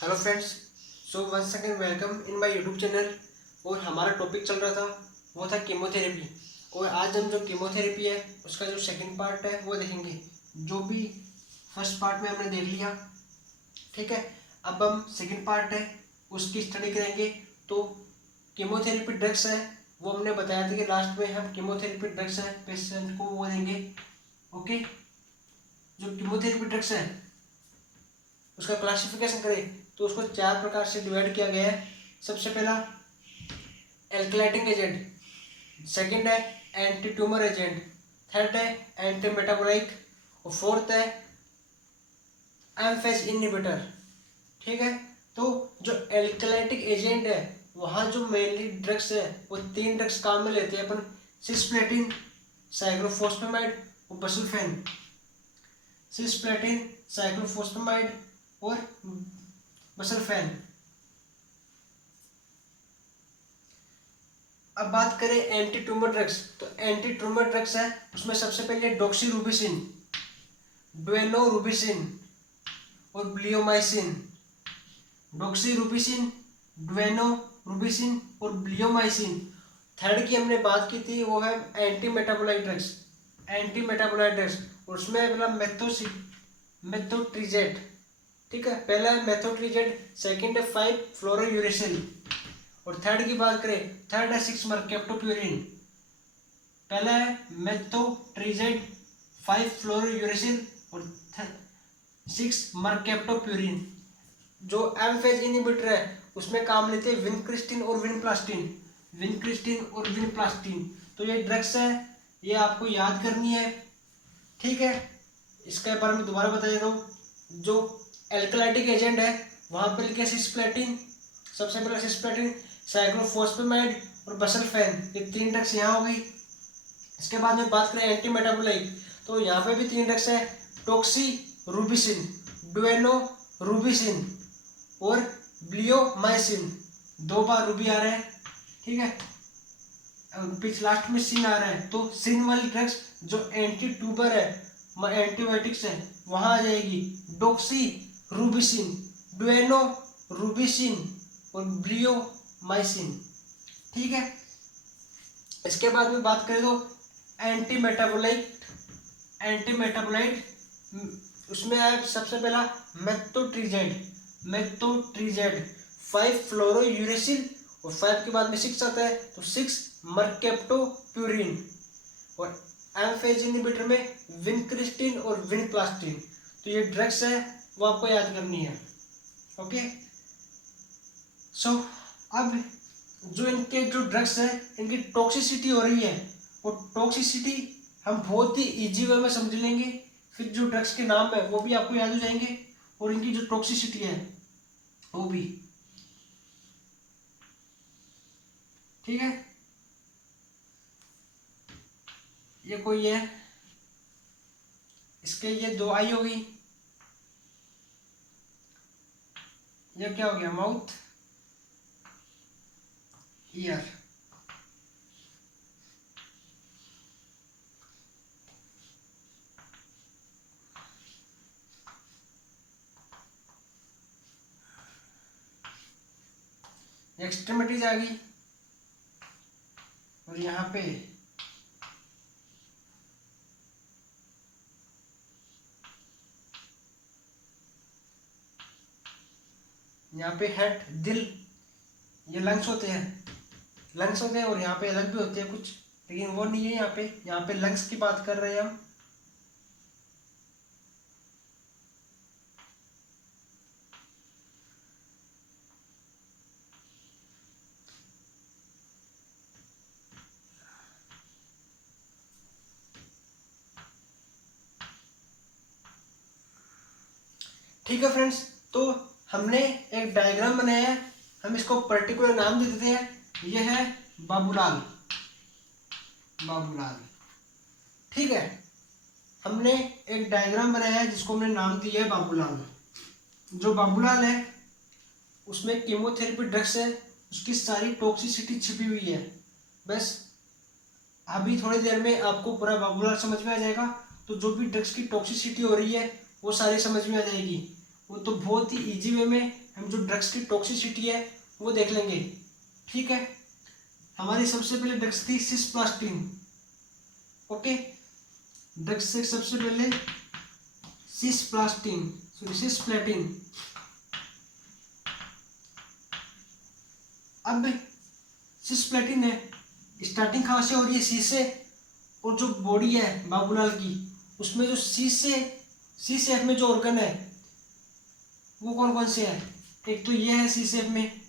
Hello friends, so one second welcome in my YouTube channel. और हमारा topic चल रहा था वो था कीमोथेरेपी। और आज हम जो कीमोथेरेपी है उसका जो सेकंड पार्ट है वो देखेंगे। जो भी फर्स्ट पार्ट में हमने देख लिया, ठीक है। अब हम सेकंड पार्ट है उसकी स्टडी करेंगे। तो कीमोथेरेपी ड्रग्स है, वो हमने बताया था कि लास्ट में हम कीमोथेरेपी ड्रग्स है पेशेंट को वो देंगे। ओके, जो कीमोथेरेपी ड्रग्स है उसका क्लासिफिकेशन करें तो उसको चार प्रकार से डिवाइड किया गया है। सबसे पहला एल्कलाइटिंग एजेंट, सेकंड है एंटी ट्यूमर एजेंट, थर्ड है एंटी मेटाबोलाइक और फोर्थ है एम्फेज इनहिबिटर। ठीक है। तो जो एल्कलाइटिक एजेंट है वहाँ जो मेनली ड्रग्स है वो तीन ड्रग्स काम में लेते हैं अपन, सिस्प्लेटिन, साइक्लोफॉस्फेमाइड और बसल्फेन। सिस्प्लेटिन, साइक्लोफॉस्फेमाइड और बसल्फेन। अब बात करें एंटी ट्यूमर ड्रग्स, तो एंटी ट्यूमर ड्रग्स है उसमें सबसे पहले डॉक्सीरूबिसिन, ड्वेनोरूबिसिन और ब्लियोमाइसिन। डॉक्सीरूबिसिन, ड्वेनोरूबिसिन और ब्लियोमाइसिन। थर्ड की हमने बात की थी वो है anti metabolite drugs. Anti metabolite drugs उसमें मतलब मेथोट्रिजेट। ठीक है, पहला है मेथोट्रिजेट, सेकंड है 5 फ्लोरोयूरेसिल और थर्ड की बात करें, थर्ड है 6 मर्केप्टोप्यूरिन। पहला है मेथोट्रिजेट, 5 फ्लोरोयूरेसिल और 6 मर्केप्टोप्यूरिन। जो एम्फेज इनहिबिटर है उसमें काम लेते हैं विनक्रिस्टिन और विनप्लास्टिन। विनक्रिस्टिन और विनप्लास्टिन, तो ये ड्रग्स है, ये आपको याद करनी है। ठीक है, इसके बारे में दोबारा बता देता हूँ। जो एल्कलाइटिक एजेंट है वहाँ पर लिखे सिस्प्लेटिन, सबसे पहले सिस्प्लेटिन, साइक्लोफॉस्फेमाइड और बसल्फेन, ये तीन ड्रग्स यहाँ हो गई। इसके बाद में बात करें एंटी मेटाबोलाइट, तो यहाँ पे भी तीन ड्रग्स है, टोक्सी रूबिसिन, ड्वेनो रूबिसिन और ब्लियोमाइसिन। दो बार रूबी आ रहा है, ठीक है, पिछ लास्ट में सिन आ रहा है। तो सिन वाली ड्रग्स जो एंटी ट्यूबर है, एंटीबायोटिक्स है, वहां आ जाएगी डोक्सी रूबिसिन, ड्वेनो रूबिसिन और ब्लियोमाइसिन। ठीक है। इसके बाद में बात करें तो एंटी मेटाबोलाइट, एंटी मेटाबोलाइट उसमें आया सबसे पहला मेथोट्रिजेड। मेथोट्रिजेड 5 फ्लोरोयूरेसिल और 5 के बाद में 6 आता है तो 6 मर्केप्टोप्यूरिन। और एम्फेज इनहिबिटर में विनक्रिस्टिन और विनप्लास्टिन। तो ये ड्रग्स है वो आपको याद करनी है। ओके, सो अब जो इनके जो ड्रग्स है इनकी टॉक्सिसिटी हो रही है, वो टॉक्सिसिटी हम बहुत ही इजी वे में समझ लेंगे। फिर जो ड्रग्स के नाम है वो भी आपको याद हो जाएंगे और इनकी जो टॉक्सिसिटी है वो भी। ठीक है, ये कोई है, इसके ये दो आई होगी, ये क्या हो गया, माउथ, ईयर। एक्सट्रीमिटीज आ गई और यहाँ पे हेड, दिल, ये लंग्स होते हैं, लंग्स होते हैं और यहाँ पे अलग भी होते हैं कुछ, लेकिन वो नहीं है यहाँ पे लंग्स की बात कर रहे हैं हम। ठीक है फ्रेंड्स, तो हमने एक डायग्राम बनाया है, हम इसको पर्टिकुलर नाम दे देते हैं, ये है बाबूलाल। बाबूलाल, ठीक है। हमने एक डायग्राम बनाया है जिसको हमने नाम दिया है बाबूलाल। जो बाबूलाल है उसमें कीमोथेरेपी ड्रग्स है, उसकी सारी टॉक्सिसिटी छिपी हुई है। बस अभी थोड़ी देर में आपको पूरा बाबूलाल समझ में आ जाएगा। तो जो भी ड्रग्स की टॉक्सिसिटी हो रही है वो सारी समझ में आ जाएगी। वो तो बहुत ही इजी वे में हम जो ड्रग्स की टॉक्सिसिटी है वो देख लेंगे। ठीक है, हमारी सबसे पहले ड्रग्स थी सिस्प्लास्टिन। ओके, ड्रग्स से सबसे पहले सिस्प्लेटिन। अब सिस्प्लेटिन है, स्टार्टिंग कहाँ से हो रही है? सी से। और जो बॉडी है बाबूलाल की, उसमें जो सी शेप में जो ऑर्गन है वो कौन कौन से है? एक तो ये है सी शेप में,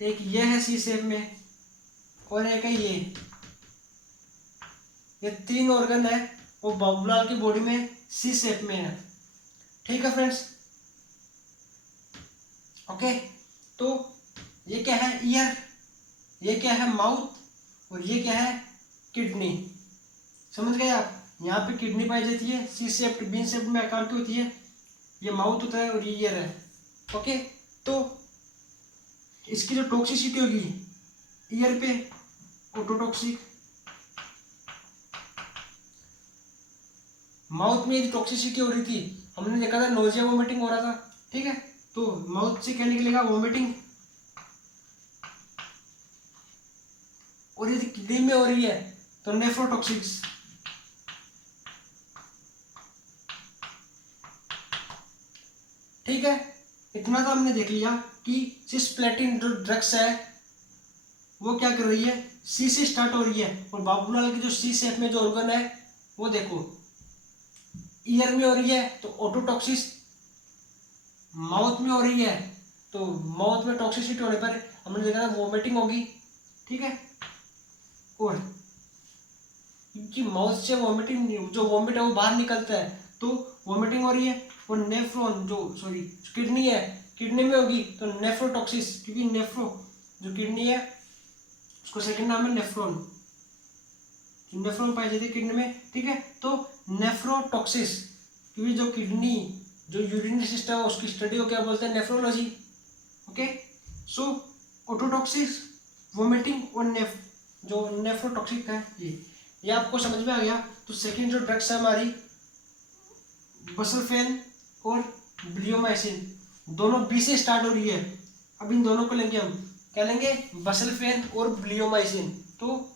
एक ये है सी शेप में, और एक है ये 3 ऑर्गन है वो बाबूलाल की बॉडी में सी शेप में है। ठीक है फ्रेंड्स, ओके। तो ये क्या है? ईयर, ये क्या है? माउथ, और ये क्या है? किडनी। समझ गए आप? यहाँ पे किडनी पाई जाती है, सी शेप बीन शेप में आकार की होती है, ये माउथ होता है और ये ईयर है। ओके, तो इसकी जो टॉक्सिसिटी होगी ईयर पे ऑटोटॉक्सिक, माउथ में यदि टॉक्सिसिटी हो रही थी, हमने देखा था नोजिया वोमिटिंग हो रहा था। ठीक है, तो माउथ से क्या निकलेगा? वोमिटिंग। और यदि किडनी में हो रही है तो नेफ्रोटॉक्सिक्स। ठीक है, इतना तो हमने देख लिया कि सिस्प्लेटिन जो ड्रग्स है वो क्या कर रही है? सी से स्टार्ट हो रही है, और बाबूलाल की जो सी शेप में जो ऑर्गन है वो देखो ईयर में हो रही है तो ऑटोटॉक्सिस, माउथ में हो रही है तो माउथ में टॉक्सिसिटी होने पर हमने देखा था वोमिटिंग होगी। ठीक है, और क्योंकि माउथ से वोमिटिंग, जो वोमिट है वो बाहर निकलता है तो वोमिटिंग हो रही है। और नेफ्रॉन जो किडनी है, किडनी में होगी तो नेफ्रोटॉक्सिस, क्योंकि नेफ्रो जो किडनी है उसको सेकंड नाम है नेफ्रॉन, जो नेफ्रॉन पाई जाती है किडनी में। ठीक है, तो नेफ्रोटॉक्सिस, क्योंकि जो किडनी जो यूरिनरी सिस्टम है उसकी स्टडी को क्या बोलते हैं? नेफ्रोलॉजी। ओके, सो ऑटोटॉक्सिस, वोमिटिंग और जो नेफ्रोटॉक्सिक है ये आपको समझ में आ गया। तो सेकंड जो ड्रग्स है हमारी बसल्फेन और ब्लियोमाइसिन, दोनों बी से स्टार्ट हो रही है। अब इन दोनों को लेंगे हम, क्या लेंगे? बसल्फेन और ब्लियोमाइसिन। तो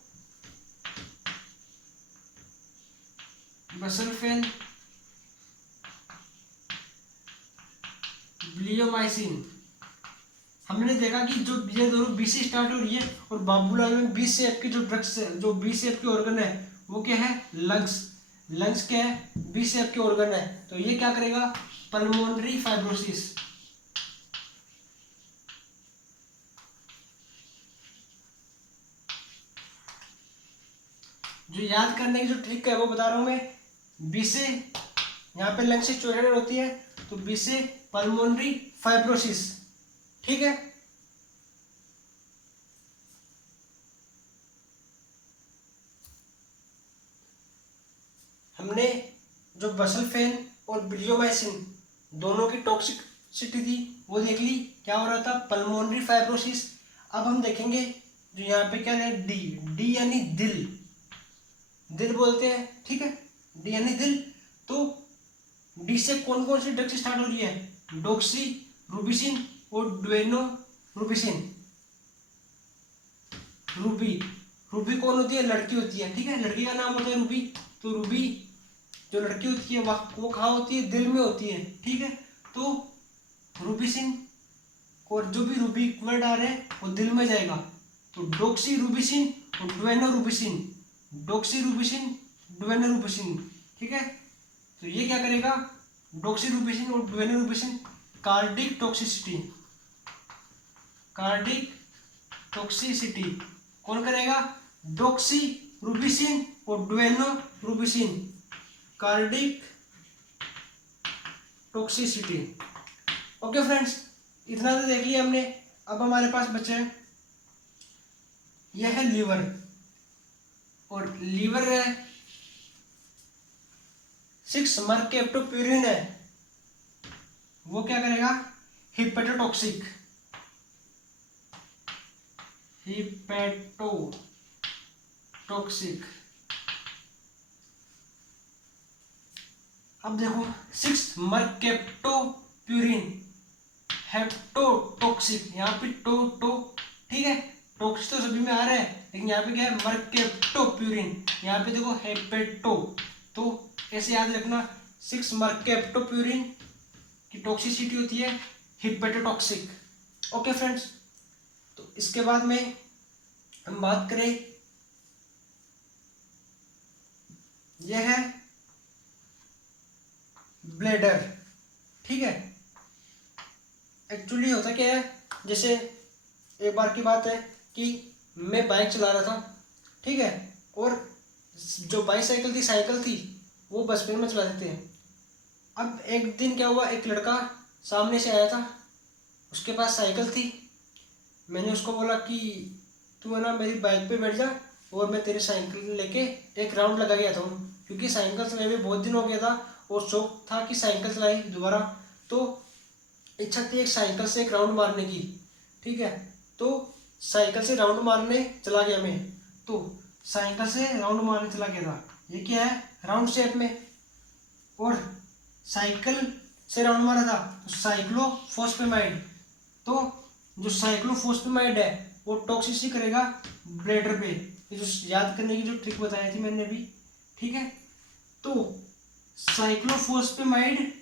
बसल्फेन, ब्लियोमाइसिन, हमने देखा कि जो ये दोनों बी से स्टार्ट हो रही है, और बाबूलाल में बी शेप की जो ड्रग्स है, जो बी शेप की ऑर्गन है वो क्या है? लंग्स। लंग्स क्या है? बी शेप के ऑर्गन है, तो ये क्या करेगा? Pulmonary fibrosis. जो याद करने की जो ट्रिक है वो बता रहा हूं मैं। बी से यहाँ पे लंग्स से चौड़ाई होती है तो बी से पल्मोनरी फाइब्रोसिस। ठीक है, हमने जो बसल्फेन और ब्लियोमाइसिन दोनों की टॉक्सिसिटी थी वो देख ली, क्या हो रहा था? Pulmonary fibrosis. अब हम देखेंगे जो यहाँ पे क्या है? डी, डी यानी दिल, दिल बोलते हैं। ठीक है, डी यानी दिल। तो डी से कौन कौन सी ड्रग्स स्टार्ट हो रही है? डॉक्सी रूबिसिन और ड्वेनो रूबिसिन। रूबी, रूबी कौन होती है? लड़की होती है। ठीक है, लड़की का नाम होता है रूबी। तो रूबी जो लड़की होती है वो कहाँ होती है? दिल में होती है। ठीक है, तो रूबिसिन और जो भी रूबी वर्ड आ रहे हैं वो दिल में जाएगा, तो डॉक्सी रूबिसिन और ड्वेनो रूबिसिन, डॉक्सी रूबिसिन, ड्वेनो रूबिसिन। ठीक है, तो ये क्या करेगा? डॉक्सी रूबिसिन और ड्वेनो रूबिसिन कार्डिक टॉक्सिसिटी, कार्डिक टॉक्सिसिटी कौन करेगा? डॉक्सी रूबिसिन और ड्वेनो रूबिसिन, कार्डिक टॉक्सिसिटी। ओके फ्रेंड्स, इतना तो देख लिया हमने। अब हमारे पास बचे हैं, यह है लीवर, और लीवर है 6 मर्केप्टोप्यूरिन है, वो क्या करेगा? Hepatotoxic, hepatotoxic. अब देखो 6 मर्केप्टोप्यूरिन, हेप्टोटॉक्सिक, यहाँ पे टो, ठीक है, टॉक्सिक तो सभी में आ रहा है, लेकिन यहाँ पे क्या है, मर्केप्टोप्यूरिन, यहाँ पे देखो हेपेटो, तो ऐसे याद रखना 6 मर्केप्टोप्यूरिन की टॉक्सिसिटी होती है हिपेटोटॉक्सिक। ओके फ्रेंड्स, तो इसके बाद में हम बात करें, यह है ब्लेडर, ठीक है। एक्चुअली होता क्या है, जैसे एक बार की बात है कि मैं बाइक चला रहा था, ठीक है, और जो बाईसाइकिल थी, साइकिल थी, वो बचपन में चलाते थे। अब एक दिन क्या हुआ, एक लड़का सामने से आया था, उसके पास साइकिल थी, मैंने उसको बोला कि तू है ना मेरी बाइक पे बैठ जा और मैं तेरी साइकिल लेके एक राउंड लगा गया था, क्योंकि साइकिल चलाए हुए बहुत दिन हो गया था और शौक था कि साइकिल चलाई दोबारा, तो इच्छा थी एक साइकिल से एक राउंड मारने की, ठीक है। तो साइकिल से राउंड मारने चला गया मैं, तो साइकिल से राउंड मारने चला गया था, ये क्या है, राउंड शेप में, और साइकिल से राउंड मारा था तो साइक्लोफॉस्फेमाइड, तो जो साइक्लोफॉस्फेमाइड है वो टॉक्सिसिटी करेगा ब्लैडर पे, ये जो याद करने की जो ट्रिक बताई थी मैंने अभी, ठीक है। तो साइक्लोफॉस्फेमाइड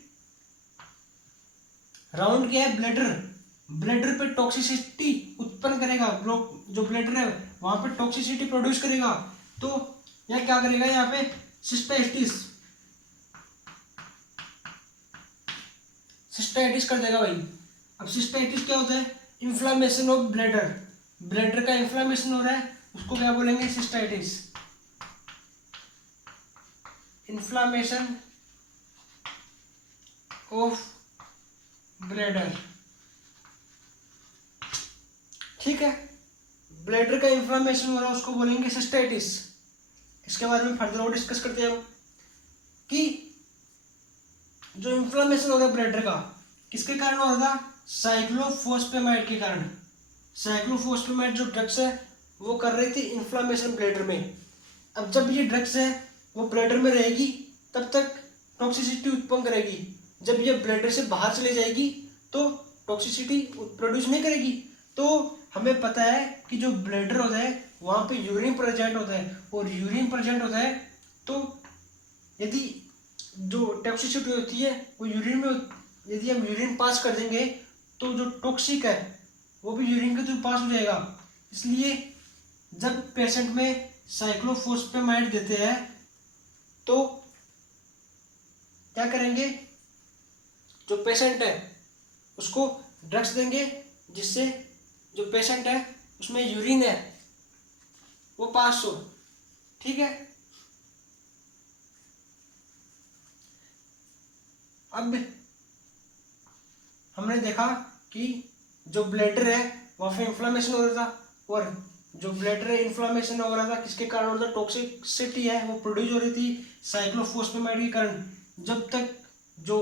राउंड क्या है, ब्लैडर, ब्लैडर पे टॉक्सिसिटी उत्पन्न करेगा, जो ब्लैडर है वहां पे टॉक्सिसिटी प्रोड्यूस करेगा, तो यह क्या करेगा, यहाँ पे सिस्टाइटिस कर देगा भाई। अब सिस्टाइटिस क्या होता है, इन्फ्लामेशन ऑफ ब्लैडर, ब्लैडर का इन्फ्लामेशन हो रहा है, उसको क्या बोलेंगे, सिस्टाइटिस, इन्फ्लामेशन ऑफ ब्लैडर, ठीक है। ब्लैडर का इन्फ्लामेशन हो रहा है उसको बोलेंगे सिस्टाइटिस। इसके बारे में फर्दर और डिस्कस करते हैं हम कि जो इन्फ्लामेशन हो रहा है ब्लैडर का किसके कारण हो रहा था, साइक्लोफॉस्फेमाइड के कारण। साइक्लोफॉस्फेमाइड जो ड्रग्स है वो कर रही थी इन्फ्लामेशन ब्लैडर में। अब जब ये ड्रग्स है वो ब्लैडर में रहेगी तब तक टॉक्सिसिटी उत्पन्न करेगी, जब ये ब्लैडर से बाहर चले जाएगी तो टॉक्सिसिटी प्रोड्यूस नहीं करेगी। तो हमें पता है कि जो ब्लैडर होता है वहाँ पे यूरिन प्रेजेंट होता है, और यूरिन प्रेजेंट होता है तो यदि जो टॉक्सिसिटी होती है वो यूरिन में, यदि हम यूरिन पास कर देंगे तो जो टॉक्सिक है वो भी यूरिन के थ्रू पास हो जाएगा। इसलिए जब पेशेंट में साइक्लोफॉस्फेमाइड देते हैं तो क्या करेंगे, जो पेशेंट है उसको ड्रग्स देंगे जिससे जो पेशेंट है उसमें यूरिन है वो पास हो, ठीक है। अब हमने देखा कि जो ब्लैडर है वहाँ पे इन्फ्लामेशन हो रहा था, और जो ब्लैडर है इन्फ्लामेशन हो रहा था किसके कारण हो रहा था, टॉक्सिसिटी है वो प्रोड्यूस हो रही थी साइक्लोफॉस्फेमाइड के कारण। जब तक जो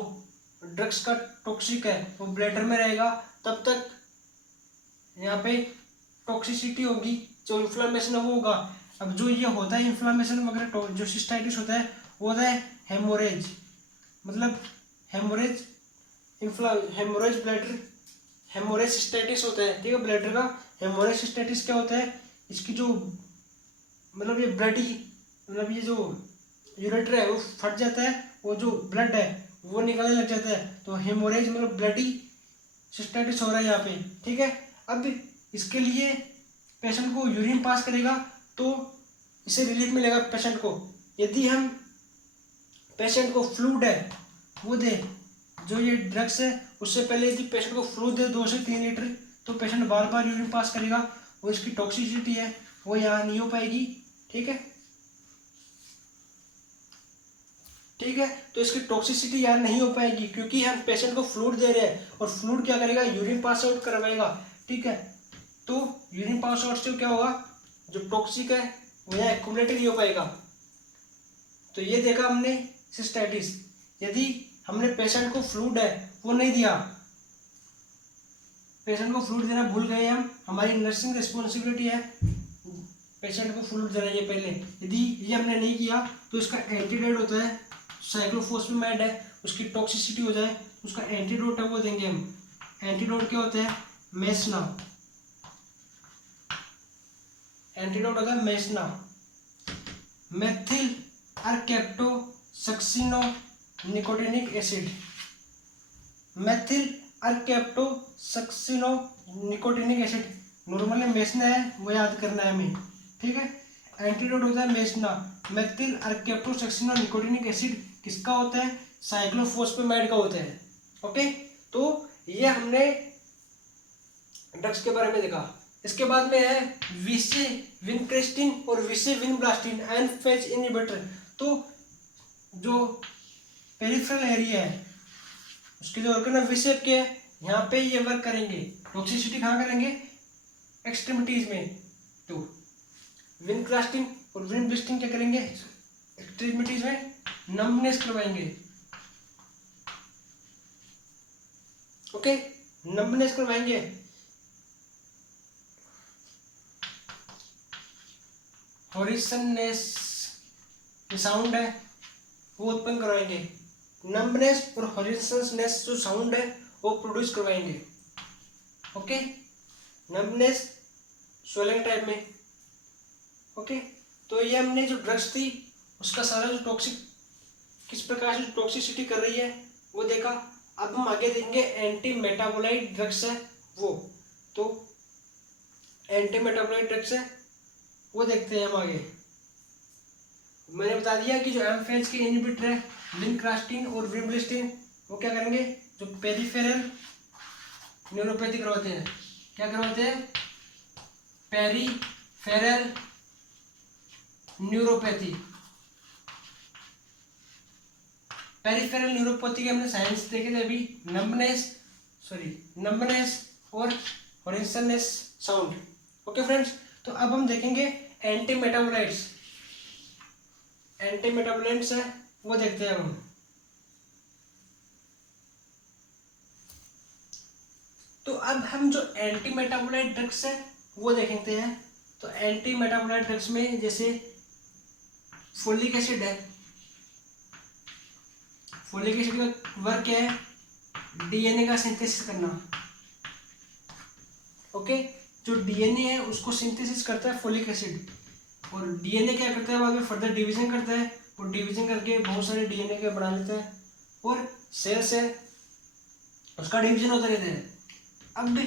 ड्रग्स का टॉक्सिक है वो ब्लैडर में रहेगा तब तक यहाँ पे टॉक्सिसिटी होगी, जो इन्फ्लामेशन है वो होगा। अब जो ये होता है इन्फ्लामेशन वगैरह, जो सिस्टाइटिस होता है वो होता है हेमोरेज, मतलब haemorrhage haemorrhage bladder, haemorrhage cystitis होता है, ठीक है। ब्लैडर का हेमोरेज सिस्टाइटिस क्या होता है, इसकी जो मतलब ये ब्लडी, मतलब ये जो यूरेटर है वो फट जाता है, वो जो ब्लड है वो निकलने लग जाता है, तो हेमोरेज मतलब ब्लडी सिस्टाइटिस हो रहा है यहाँ पे, ठीक है। अब इसके लिए पेशेंट को यूरिन पास करेगा तो इससे रिलीफ मिलेगा पेशेंट को। यदि हम पेशेंट को फ्लूइड है वो दे, जो ये ड्रग्स है उससे पहले यदि पेशेंट को फ्लूइड दे 2 से 3 लीटर, तो पेशेंट बार बार यूरिन पास करेगा और इसकी टॉक्सिसिटी है वो यहाँ नहीं हो पाएगी, ठीक है। ठीक है, तो इसकी टॉक्सिसिटी यार नहीं हो पाएगी क्योंकि हम पेशेंट को फ्लूइड दे रहे हैं, और फ्लूइड क्या करेगा, यूरिन पास आउट करवाएगा, ठीक है। तो यूरिन पास आउट से क्या होगा, जो टॉक्सिक है वो यहाँ एक्यूमुलेट नहीं हो पाएगा। तो ये देखा हमने सिस्टाइटिस। यदि हमने पेशेंट को फ्लूइड है वो नहीं दिया, पेशेंट को फ्लूइड देना भूल गए हम, हमारी नर्सिंग रिस्पॉन्सिबिलिटी है पेशेंट को फ्लूइड देना, ये पहले यदि ये हमने नहीं किया तो इसका एंटीडोट होता है साइक्लोफॉस्फेमाइड है, उसकी टॉक्सिसिटी हो जाए उसका एंटीडोट है वो देंगे हम, एंटीडोट क्या होता है? मेसना। एंटीडोट होता है mesna. Methyl mercaptosuccino nicotinic acid. Methyl mercaptosuccino nicotinic acid normally mesna है, वो याद करना है हमें, ठीक है। एंटीडोट होता है mesna. Methyl mercaptosuccino nicotinic acid किसका होता है? साइक्लोफॉस्फेमाइड का होता है। ओके, तो ये हमने ड्रग्स के बारे में देखा। इसके बाद में है विसे विनक्रेस्टिन और vice vinblastine and phase inhibitor. तो जो पेरिफेरल एरिया है उसके जो ऑर्गन ऑफ विसेप के है, यहाँ पे ये वर्क करेंगे। टॉक्सिसिटी कहाँ करेंगे? एक्सट्रीमिटीज में। तो विनक्रेस्टिन और विनब्लास्टिन क्या करेंगे? एक्सट्रीमिटीज में नम्बनेस करवाएंगे। ओके, नम्बनेस करवाएंगे। हॉरिसननेस साउंड है वो उत्पन्न करवाएंगे। नम्बनेस और हॉरिसननेस जो साउंड है वो प्रोड्यूस करवाएंगे। ओके, नम्बनेस स्वेलिंग टाइप में। ओके, तो ये हमने जो ड्रग्स थी उसका सारा जो टॉक्सिक किस प्रकार से टॉक्सिसिटी कर रही है वो देखा। अब हम आगे देखेंगे एंटी मेटाबोलाइट ड्रग्स है वो। तो एंटी मेटाबोलाइट ड्रग्स है वो देखते हैं हम आगे। मैंने बता दिया कि जो एम फेज के इनहिबिटर है विनक्रेस्टिन और विनब्लास्टिन, वो क्या करेंगे? जो पेरिफेरल न्यूरोपैथी करवाते हैं। क्या करवाते हैं? Peripheral neuropathy. पेरिफेरल न्यूरोपैथी के हमने साइंस देखे थे अभी। नंबनेस और हॉरिसननेस साउंड। ओके फ्रेंड्स, तो अब हम देखेंगे एंटी मेटाबोलाइट्स। एंटी मेटाबोलाइट्स है वो देखते हैं हम। तो अब हम जो एंटी मेटाबोलाइट ड्रग्स है वो देखते हैं। तो एंटी मेटाबोलाइट ड्रग्स में जैसे फोलिक एसिड है। फोलिक एसिड का वर्क क्या है? डीएनए का सिंथेसिस करना। ओके, जो डीएनए है उसको सिंथेसिस करता है फोलिक एसिड, और डीएनए क्या करता है? बाद में फर्दर डिवीजन करता है, और डिवीजन करके बहुत सारे डीएनए के बना लेता है, और सेल से उसका डिवीजन होता रहता है। अब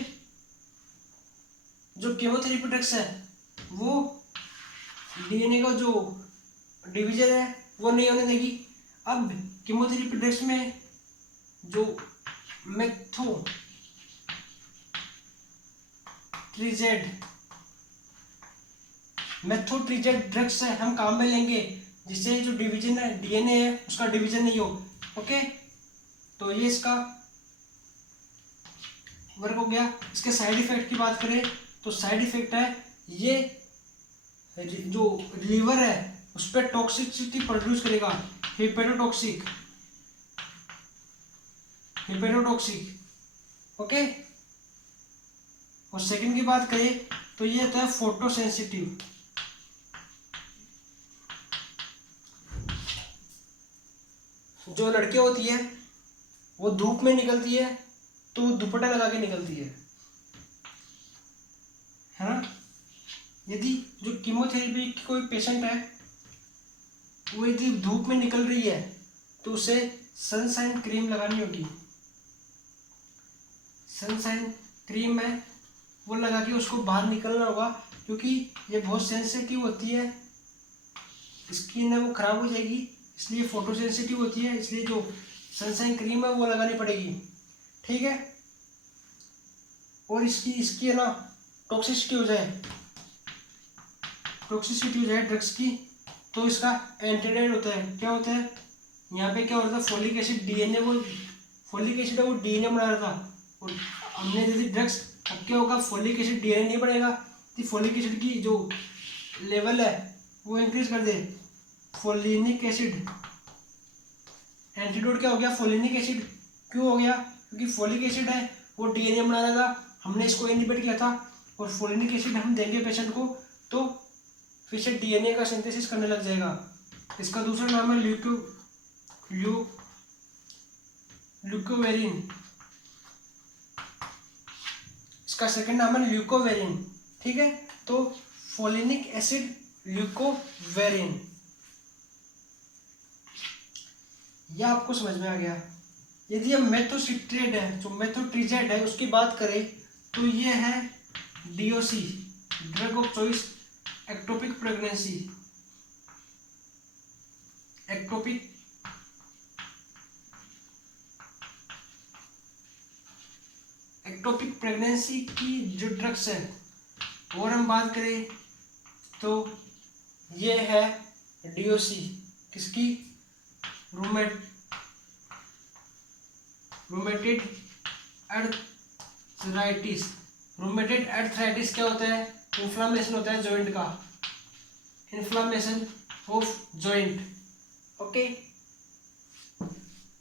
जो कीमोथेरेपी ड्रग्स है वो डीएनए का जो डिवीजन है वो नहीं होने देगी। अब कीमोथेरेपी ड्रग्स में जो मेथोट्रिजेट ड्रग्स है हम काम में लेंगे, जिससे जो डिवीजन है डीएनए है उसका डिवीजन नहीं हो। ओके, तो ये इसका वर्क हो गया। इसके साइड इफेक्ट की बात करें तो साइड इफेक्ट है ये जो लीवर है उस पर टॉक्सिसिटी प्रोड्यूस करेगा, हेपेटोटॉक्सिक। ओके, और सेकंड की बात करें तो ये होता है फोटोसेंसिटिव। जो लड़कियां होती है वो धूप में निकलती है तो दुपट्टा लगा के निकलती है ना। यदि जो कीमोथेरेपी की कोई पेशेंट है वो यदि धूप में निकल रही है तो उसे सनसाइन क्रीम लगानी होगी। सनसाइन क्रीम है वो लगा के उसको बाहर निकलना होगा, क्योंकि ये बहुत सेंसिटिव होती है, स्किन है वो खराब हो जाएगी, इसलिए फोटो सेंसिटिव होती है, इसलिए जो सनसाइन क्रीम है वो लगानी पड़ेगी। ठीक है, और इसकी है ना टॉक्सिसिटी हो जाए ड्रग्स की, तो इसका एंटीडोट होता है। क्या होता है? यहाँ पे क्या होता है? फोलिक एसिड डीएनए वो फोलिक एसिड है वो डीएनए बना रहा था, और हमने जैसे ड्रग्स, अब क्या होगा? फोलिक एसिड डीएनए नहीं बनेगा, तो फोलिक एसिड की जो लेवल है वो इंक्रीज कर दे। फोलिनिक एसिड एंटीडोट क्या हो गया? Folinic acid. क्यों हो गया? क्योंकि फोलिक एसिड है वो डीएनए बना रहा था, हमने इसको इनहिबिट किया था, और फोलिनिक एसिड हम देंगे पेशेंट को तो फिर से डीएनए का सिंथेसिस करने लग जाएगा। इसका दूसरा नाम है ल्यूकोवेरिन। इसका सेकंड नाम है ल्यूकोवेरिन, ठीक है। तो फोलिनिक एसिड ल्यूकोवेरिन, यह आपको समझ में आ गया। यदि हम मेथोट्रीजेड है, जो मेथोट्रीजेड है उसकी बात करें तो ये है DOC, drug of choice ectopic pregnancy, ectopic ectopic pregnancy की जो ड्रग्स है, और हम बात करें तो ये है डीओसी, किसकी, रूमेटेड अर्थराइटिस। रूमेटेड अर्थराइटिस क्या होता है, इन्फ्लामेशन होता है जॉइंट का, इन्फ्लामेशन ऑफ जॉइंट, ओके।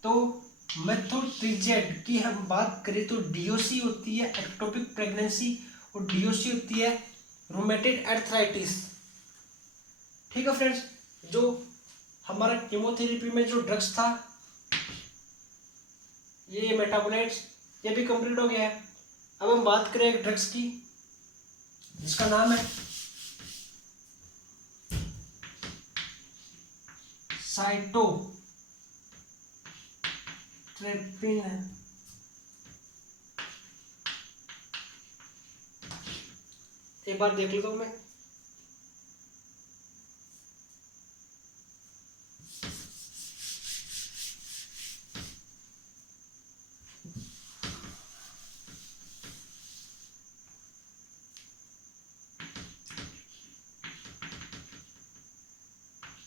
तो मेथोट्रीजेड की हम बात करें तो डीओसी होती है एक्टोपिक प्रेगनेंसी, और डीओसी होती है रूमेटेड अर्थराइटिस, ठीक है फ्रेंड्स। जो हमारा कीमोथेरेपी में जो ड्रग्स था, ये मेटाबोलाइट्स, ये भी कंप्लीट हो गया है। अब हम बात करें एक ड्रग्स की जिसका नाम है साइटोट्रेपिन। एक बार देख लेता हूं मैं,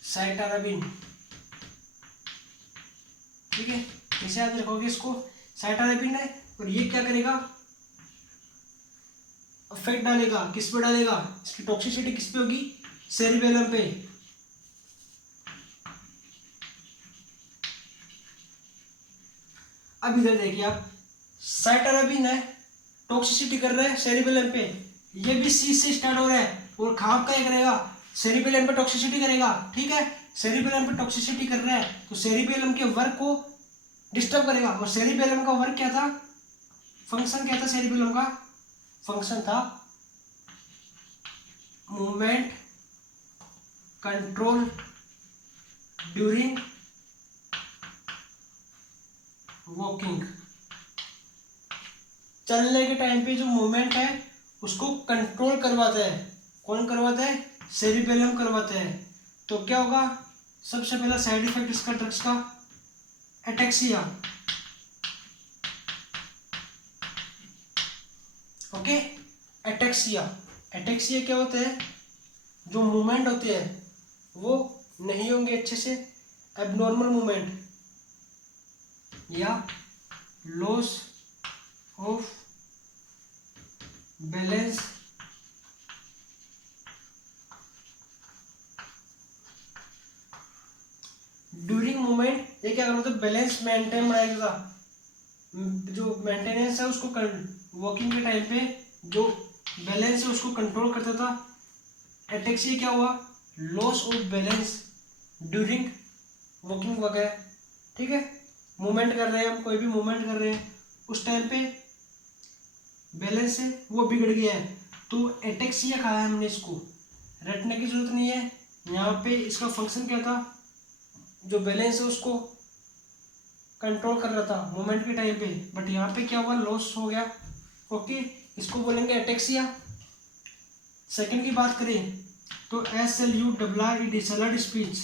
साइटाराबिन, ठीक है, इसे याद रखोगे इसको, साइटाराबिन है। और ये क्या करेगा, इफेक्ट डालेगा, किस पे डालेगा, इसकी टॉक्सिसिटी किस पे होगी, सेरिबेलम पे। अब इधर देखिए आप, साइटाराबिन है, टॉक्सिसिटी कर रहा है सेरिबेलम पे, ये भी सी से स्टार्ट हो रहा है, और खाप का करेगा, सेरिबेलम पे टॉक्सिसिटी करेगा, ठीक है। सेरिबेलम पे टॉक्सिसिटी कर रहा है तो सेरिबेलम के वर्क को डिस्टर्ब करेगा, और सेरिबेलम का वर्क क्या था, फंक्शन क्या था, सेरिबेलम का फंक्शन था मूवमेंट कंट्रोल ड्यूरिंग वॉकिंग। चलने के टाइम पे जो मूवमेंट है उसको कंट्रोल करवाता है, कौन करवाता है, सेरिबेलम करवाता है। तो क्या होगा, सबसे पहला साइड इफेक्ट इसका ड्रग्स का एटेक्सिया, ओके। एटेक्सिया, एटेक्सिया क्या होता है, जो मूवमेंट होते हैं वो नहीं होंगे अच्छे से, एबनॉर्मल मूवमेंट या loss of balance during movement. ये क्या करता है, बैलेंस मेंटेन बनाएगा, जो मेंटेनेंस है उसको वॉकिंग के टाइम पे जो बैलेंस है उसको कंट्रोल करता था। एटेक्सिया क्या हुआ, loss of balance during walking वगैरह, ठीक है। मूवमेंट कर रहे हैं हम, कोई भी मूवमेंट कर रहे हैं उस टाइम पे बैलेंस है वो बिगड़ गया है, तो एटेक्सिया कहा है हमने, इसको रटने की जरूरत नहीं है। यहाँ पे इसका फंक्शन क्या था, जो बैलेंस है उसको कंट्रोल कर रहा था मूवमेंट के टाइम पे, बट यहाँ पे क्या हुआ, लॉस हो गया, ओके। इसको बोलेंगे एटेक्सिया। सेकंड की बात करें तो SLUID सैलड स्पीच।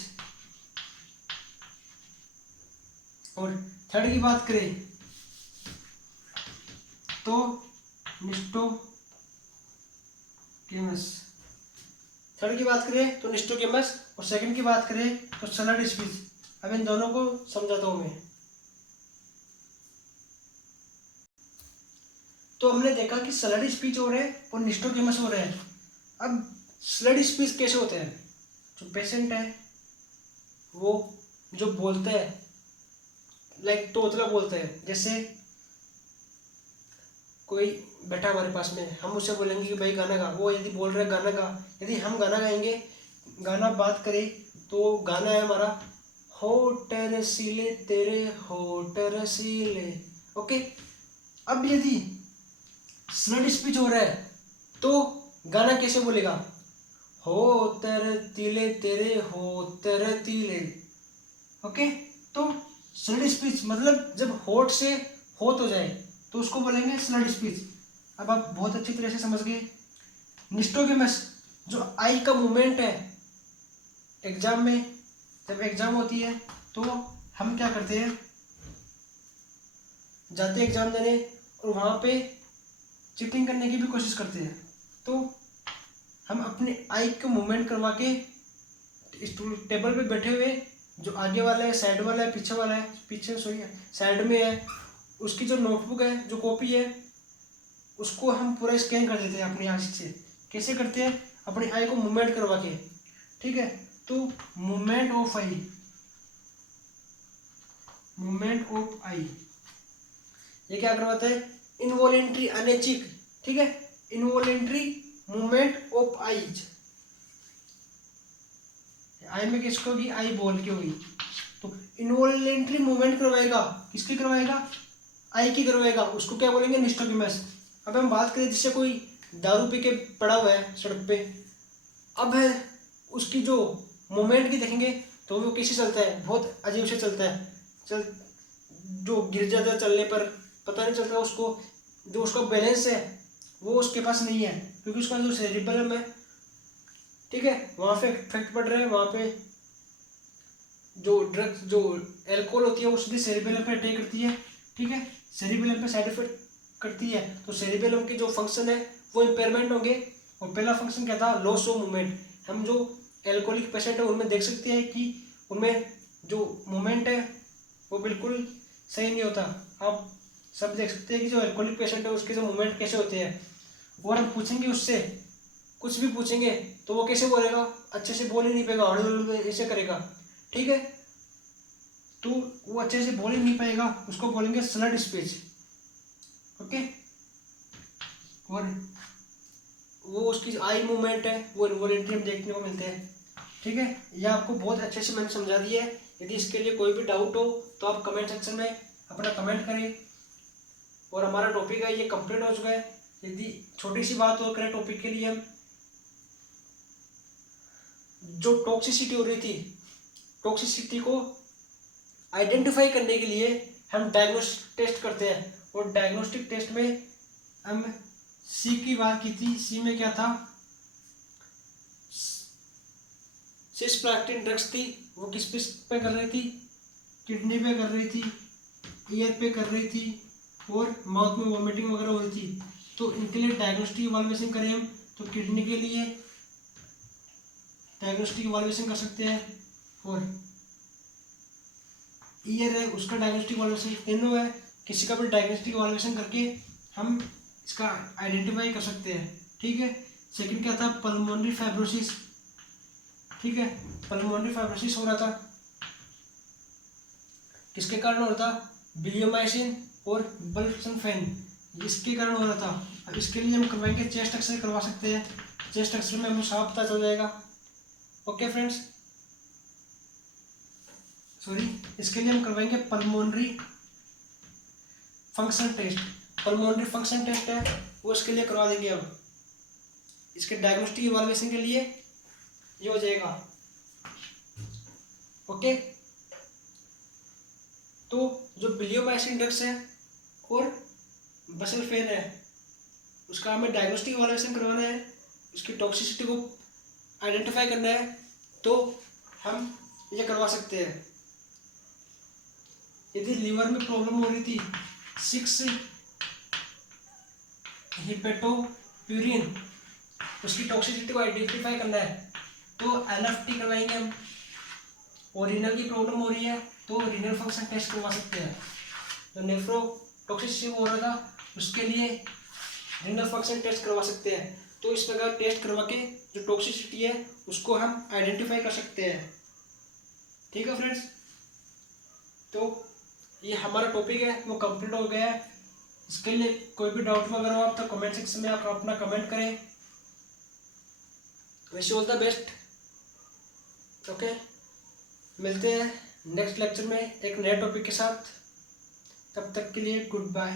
और थर्ड की बात करें तो निस्टोकेमस, थर्ड की बात करें तो निस्टोकेमस, और सेकंड की बात करें तो सैलड स्पीच। अब इन दोनों को समझाता हूं मैं। तो हमने देखा कि सैलड स्पीच हो रहा है और निस्टोकेमस हो रहा है। अब सैलड स्पीच कैसे होता है, जो पेशेंट है वो जो बोलता है, लाइक तोतला बोलता है, जैसे कोई बैठा हमारे पास में, हम उससे बोलेंगे कि भाई गाना गा, वो यदि बोल रहा है गाना गा, यदि हम गाना गाएंगे, गाना बात करें तो गाना है हमारा होठ रसीले तेरे होठ रसीले, ओके। अब यदि स्लर्ड स्पीच हो रहा है तो गाना कैसे बोलेगा? हो तर तिले तेरे हो तर तिले। ओके, तो स्लर्ड स्पीच मतलब जब होठ से होत हो जाए तो उसको बोलेंगे स्लर्ड स्पीच। अब आप बहुत अच्छी तरह से समझ गए। निस्टोगेमस जो आई का मूवमेंट है, एग्जाम में जब एग्जाम होती है तो हम क्या करते हैं, जाते हैं एग्जाम देने और वहाँ पे चीटिंग करने की भी कोशिश करते हैं। तो हम अपने आई को मूवमेंट करवा के टेबल पे बैठे हुए जो आगे वाला है, साइड वाला है, पीछे वाला है, पीछे सॉरी साइड में है, उसकी जो नोटबुक है, जो कॉपी है, उसको हम पूरा स्कैन कर देते हैं अपनी आंख से। कैसे करते हैं? अपनी आई को मूवमेंट करवा के। ठीक है, तो movement of eye, movement of eye ये क्या करवाता है? इनवॉलेंट्री अनैच्छिक, ठीक है, involuntary movement of eyes. Eye में किसको होगी? आई बोल के होगी। तो इनवॉलेंट्री मूवमेंट करवाएगा, किसकी करवाएगा? आई की करवाएगा, उसको क्या बोलेंगे? निस्टोगेमस। अब हम बात करें जिससे कोई दारू पी के पड़ा हुआ है सड़क पे, अब है उसकी जो मूवमेंट की देखेंगे तो वो कैसे चलता है? बहुत अजीब से चलता है, चल जो गिर जाता है चलने पर, पता नहीं चलता उसको, जो उसका बैलेंस है वो उसके पास नहीं है, क्योंकि उसका जो सेरिबेलम है, ठीक है, वहाँ पे इफेक्ट पड़ रहा है। वहाँ पे जो ड्रग्स, जो एल्कोहल होती है वो सीधे सेरिबेलम पे अटैक करती है, ठीक है, सेरिबेलम पे साइड इफेक्ट करती है, तो सेरिबेलम के जो फंक्शन है वो इम्पेयरमेंट होंगे। और पहला फंक्शन क्या था? Loss of movement. हम जो एल्कोहलिक पेशेंट है उनमें देख सकते हैं कि उनमें जो मूवमेंट है वो बिल्कुल सही नहीं होता। आप सब देख सकते हैं कि जो एल्कोहलिक पेशेंट है उसके जो मूवमेंट कैसे होते हैं। और हम पूछेंगे उससे, कुछ भी पूछेंगे तो वो कैसे बोलेगा? अच्छे से बोल ही नहीं पाएगा, हड़ ऐसे करेगा, ठीक है, तो वो अच्छे से बोल ही नहीं पाएगा, उसको बोलेंगे स्लर्ड स्पीच। ओके, और वो उसकी आई मूवमेंट है वो इनवॉलेंट्री में देखने को मिलते हैं। ठीक है, ये आपको बहुत अच्छे से मैंने समझा दिया है। यदि इसके लिए कोई भी डाउट हो तो आप कमेंट सेक्शन में अपना कमेंट करें। और हमारा टॉपिक है ये कंप्लीट हो चुका है। यदि छोटी सी बात और करें टॉपिक के लिए, हम जो टॉक्सिसिटी हो रही थी, टॉक्सिसिटी को आइडेंटिफाई करने के लिए हम डायग्नोस्टिक टेस्ट करते हैं। और डायग्नोस्टिक टेस्ट में हम सी की बात की थी। सी में क्या था? सिस्प्लास्टिन ड्रग्स थी, वो किस पे कर रही थी? किडनी पे कर रही थी, ईयर पे कर रही थी, और माउथ में वॉमिटिंग वगैरह हो रही थी। तो इनके लिए डायग्नोस्टिक इवैल्यूएशन करें हम, तो किडनी के लिए डायग्नोस्टिक इवैल्यूएशन कर सकते हैं, और ईयर है उसका डायग्नोस्टिक इवैल्यूएशन, तीनों है, किसी का भी डायग्नोस्टिक इवैल्यूएशन करके हम इसका आइडेंटिफाई कर सकते हैं। ठीक है, सेकंड क्या था? Pulmonary fibrosis. ठीक है, पल्मोनरी फाइब्रोसिस हो रहा था, किसके कारण हो रहा था? ब्लियोमाइसिन और बल्सनफेन, इसके कारण हो रहा था। अब इसके लिए हम करवाएंगे चेस्ट एक्सरे, करवा सकते हैं, चेस्ट एक्सरे में हमें साफ पता चल जाएगा। ओके फ्रेंड्स, सॉरी, इसके लिए हम करवाएंगे pulmonary function test. Pulmonary function test है वो इसके लिए करवा देंगे। अब इसके डायग्नोस्टिक इवैल्यूएशन के लिए ये हो जाएगा। ओके, तो जो ब्लियोमाइसिन ड्रग्स है और बसल्फेन है उसका हमें डायग्नोस्टिक इवैल्यूएशन करवाना है, उसकी टॉक्सिसिटी को आइडेंटिफाई करना है, तो हम ये करवा सकते हैं। यदि लीवर में प्रॉब्लम हो रही थी, 6 हिपेटोप्यूरिन, उसकी टॉक्सिसिटी को आइडेंटिफाई करना है, तो एलएफटी करवाएंगे हम। और रीनल की प्रॉब्लम हो रही है तो रीनल फंक्शन टेस्ट करवा सकते हैं। जो नेफ्रोटॉक्सिसिटी हो रहा था उसके लिए रीनल फंक्शन टेस्ट करवा सकते हैं। तो इस प्रकार टेस्ट करवा के जो टॉक्सिसिटी है उसको हम आइडेंटिफाई कर सकते हैं। ठीक है फ्रेंड्स, तो ये हमारा टॉपिक है वो कंप्लीट हो गया है। इसके लिए कोई भी डाउट वगैरह हो आप तो कमेंट सेक्शन में आप अपना कमेंट करें। Wish you all the best. Okay, मिलते हैं नेक्स्ट लेक्चर में एक नए टॉपिक के साथ। तब तक के लिए गुड बाय।